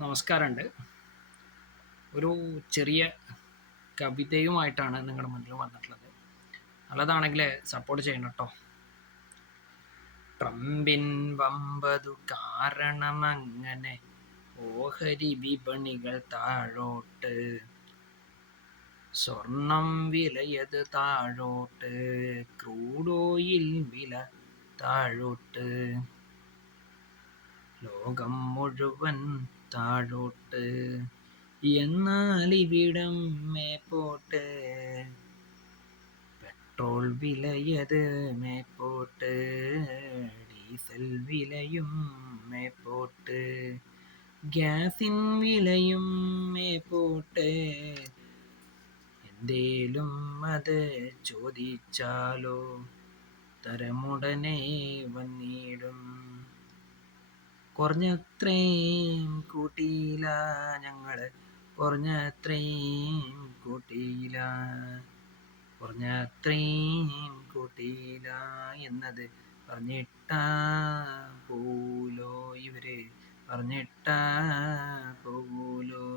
നമസ്കാരമുണ്ട്. ഒരു ചെറിയ കവിതയുമായിട്ടാണ് നിങ്ങളുടെ മുന്നിൽ വന്നിട്ടുള്ളത്. നല്ലതാണെങ്കിൽ സപ്പോർട്ട് ചെയ്യണം കേട്ടോ. ട്രംപിൻ വമ്പതു കാരണമങ്ങനെ ഓഹരി വിപണികൾ താഴോട്ട്, സ്വർണം വിലയത് താഴോട്ട്, ക്രൂഡ് ഓയിൽ വില താഴോട്ട്, ലോകം മുഴുവൻ താഴോട്ട്. എന്നാൽ ഇവിടം മേപ്പോട്ട്, പെട്രോൾ വിലയത് മേപ്പോട്ട്, ഡീസൽ വിലയും മേപ്പോട്ട്, ഗ്യാസിൻ വിലയും മേപ്പോട്ട്. എന്തേലും അത് ചോദിച്ചാലോ തരമുടനെ വന്നിടും. കുറഞ്ഞത്രയും കൂട്ടിയില്ല ഞങ്ങള്, കുറഞ്ഞത്രയും കൂട്ടിയില്ല, കുറഞ്ഞത്രയും കൂട്ടിയില്ല എന്നത് പറഞ്ഞിട്ടാ പോകൂലോ ഇവര്, പറഞ്ഞിട്ടാ പോകൂലോ.